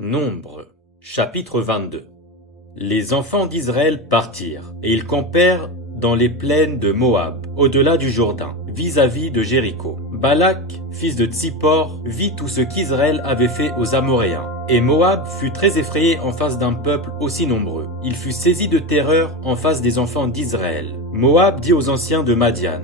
Nombre, chapitre 22. Les enfants d'Israël partirent, et ils campèrent dans les plaines de Moab, au-delà du Jourdain, vis-à-vis de Jéricho. Balak, fils de Tsippor, vit tout ce qu'Israël avait fait aux Amoréens. Et Moab fut très effrayé en face d'un peuple aussi nombreux. Il fut saisi de terreur en face des enfants d'Israël. Moab dit aux anciens de Madian: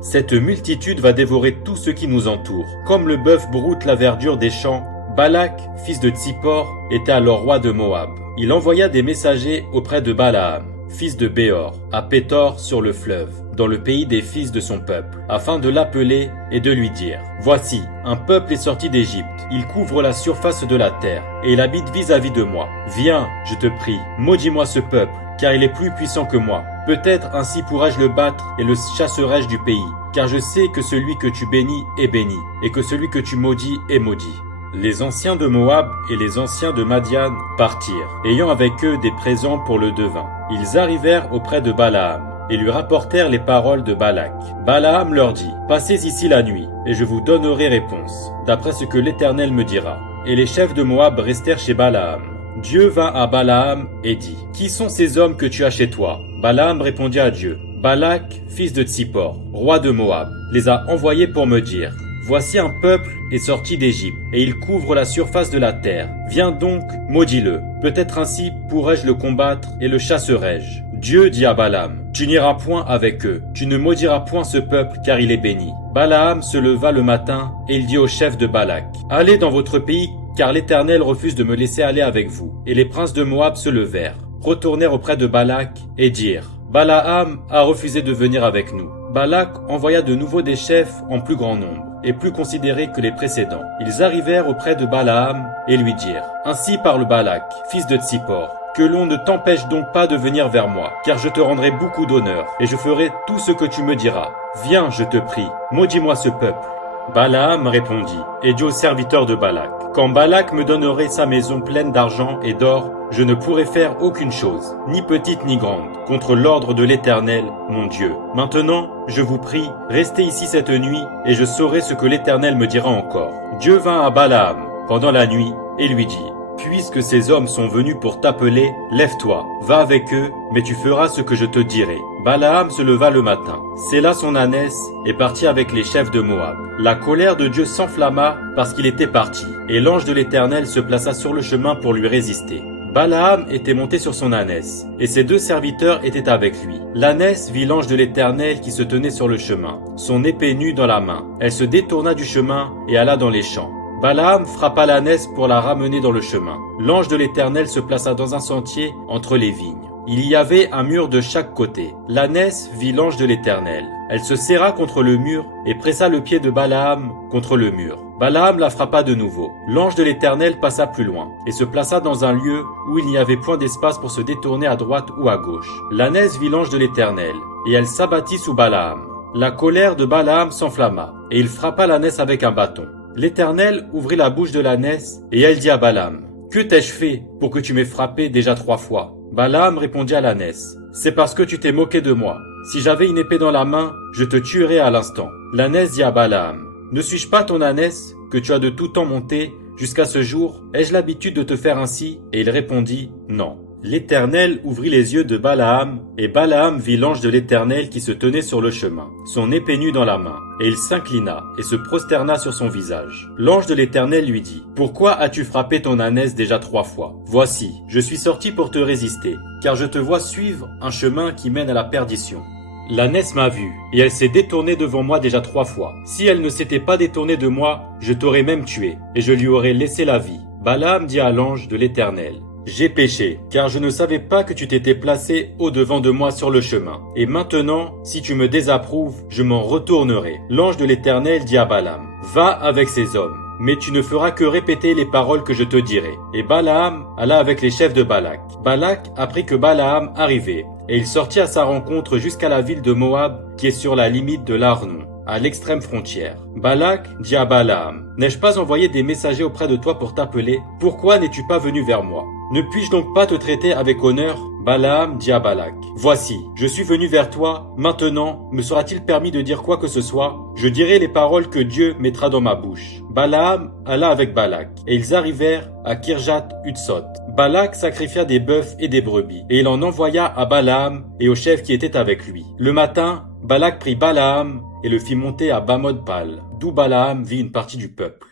Cette multitude va dévorer tout ce qui nous entoure, comme le bœuf broute la verdure des champs. Balak, fils de Tsippor, était alors roi de Moab. Il envoya des messagers auprès de Balaam, fils de Béor, à Pétor sur le fleuve, dans le pays des fils de son peuple, afin de l'appeler et de lui dire: Voici, un peuple est sorti d'Égypte, il couvre la surface de la terre, et il habite vis-à-vis de moi. Viens, je te prie, maudis-moi ce peuple, car il est plus puissant que moi. Peut-être ainsi pourrais-je le battre et le chasserai-je du pays, car je sais que celui que tu bénis est béni, et que celui que tu maudis est maudit. Les anciens de Moab et les anciens de Madian partirent, ayant avec eux des présents pour le devin. Ils arrivèrent auprès de Balaam, et lui rapportèrent les paroles de Balak. Balaam leur dit: Passez ici la nuit, et je vous donnerai réponse, d'après ce que l'Éternel me dira. Et les chefs de Moab restèrent chez Balaam. Dieu vint à Balaam et dit: Qui sont ces hommes que tu as chez toi? Balaam répondit à Dieu: Balak, fils de Tsippor, roi de Moab, les a envoyés pour me dire: Voici un peuple est sorti d'Égypte, et il couvre la surface de la terre. Viens donc, maudis-le. Peut-être ainsi pourrais-je le combattre et le chasserai-je. Dieu dit à Balaam: Tu n'iras point avec eux, tu ne maudiras point ce peuple, car il est béni. Balaam se leva le matin, et il dit au chef de Balak: Allez dans votre pays, car l'Éternel refuse de me laisser aller avec vous. Et les princes de Moab se levèrent, retournèrent auprès de Balak, et dirent: Balaam a refusé de venir avec nous. Balak envoya de nouveau des chefs en plus grand nombre, et plus considérés que les précédents. Ils arrivèrent auprès de Balaam et lui dirent: Ainsi parle Balak, fils de Tsippor, que l'on ne t'empêche donc pas de venir vers moi, car je te rendrai beaucoup d'honneur, et je ferai tout ce que tu me diras. Viens, je te prie, maudis-moi ce peuple. Balaam répondit et dit aux serviteurs de Balak: Quand Balak me donnerait sa maison pleine d'argent et d'or, je ne pourrais faire aucune chose, ni petite ni grande, contre l'ordre de l'Éternel, mon Dieu. Maintenant, je vous prie, restez ici cette nuit, et je saurai ce que l'Éternel me dira encore. Dieu vint à Balaam pendant la nuit et lui dit: Puisque ces hommes sont venus pour t'appeler, lève-toi, va avec eux, mais tu feras ce que je te dirai. Balaam se leva le matin, sella son ânesse et partit avec les chefs de Moab. La colère de Dieu s'enflamma parce qu'il était parti, et l'ange de l'Éternel se plaça sur le chemin pour lui résister. Balaam était monté sur son ânesse, et ses deux serviteurs étaient avec lui. L'ânesse vit l'ange de l'Éternel qui se tenait sur le chemin, son épée nue dans la main. Elle se détourna du chemin et alla dans les champs. Balaam frappa l'ânesse pour la ramener dans le chemin. L'ange de l'Éternel se plaça dans un sentier entre les vignes. Il y avait un mur de chaque côté. L'ânesse vit l'ange de l'Éternel. Elle se serra contre le mur et pressa le pied de Balaam contre le mur. Balaam la frappa de nouveau. L'ange de l'Éternel passa plus loin et se plaça dans un lieu où il n'y avait point d'espace pour se détourner à droite ou à gauche. L'ânesse vit l'ange de l'Éternel et elle s'abattit sous Balaam. La colère de Balaam s'enflamma et il frappa l'ânesse avec un bâton. L'Éternel ouvrit la bouche de l'ânesse et elle dit à Balaam: Que t'ai-je fait pour que tu m'aies frappé déjà 3 fois? Balaam répondit à l'ânesse: C'est parce que tu t'es moqué de moi. Si j'avais une épée dans la main, je te tuerais à l'instant. L'ânesse dit à Balaam: Ne suis-je pas ton ânesse que tu as de tout temps montée jusqu'à ce jour? Ai-je l'habitude de te faire ainsi? Et il répondit: Non. L'Éternel ouvrit les yeux de Balaam, et Balaam vit l'ange de l'Éternel qui se tenait sur le chemin, son épée nue dans la main, et il s'inclina et se prosterna sur son visage. L'ange de l'Éternel lui dit: Pourquoi as-tu frappé ton ânesse déjà 3 fois? Voici, je suis sorti pour te résister, car je te vois suivre un chemin qui mène à la perdition. L'ânesse m'a vu, et elle s'est détournée devant moi déjà 3 fois. Si elle ne s'était pas détournée de moi, je t'aurais même tué, et je lui aurais laissé la vie. Balaam dit à l'ange de l'Éternel: J'ai péché, car je ne savais pas que tu t'étais placé au-devant de moi sur le chemin. Et maintenant, si tu me désapprouves, je m'en retournerai. L'ange de l'Éternel dit à Balaam: Va avec ces hommes, mais tu ne feras que répéter les paroles que je te dirai. Et Balaam alla avec les chefs de Balak. Balak apprit que Balaam arrivait, et il sortit à sa rencontre jusqu'à la ville de Moab, qui est sur la limite de l'Arnon, à l'extrême frontière. Balak dit à Balaam: N'ai-je pas envoyé des messagers auprès de toi pour t'appeler? Pourquoi n'es-tu pas venu vers moi? Ne puis-je donc pas te traiter avec honneur? Balaam dit à Balak, « Voici, je suis venu vers toi, maintenant me sera-t-il permis de dire quoi que ce soit? Je dirai les paroles que Dieu mettra dans ma bouche. » Balaam alla avec Balak, et ils arrivèrent à Kirjath-Hutsot. Balak sacrifia des bœufs et des brebis, et il en envoya à Balaam et aux chefs qui étaient avec lui. Le matin, Balak prit Balaam et le fit monter à Bamod-Pal, d'où Balaam vit une partie du peuple.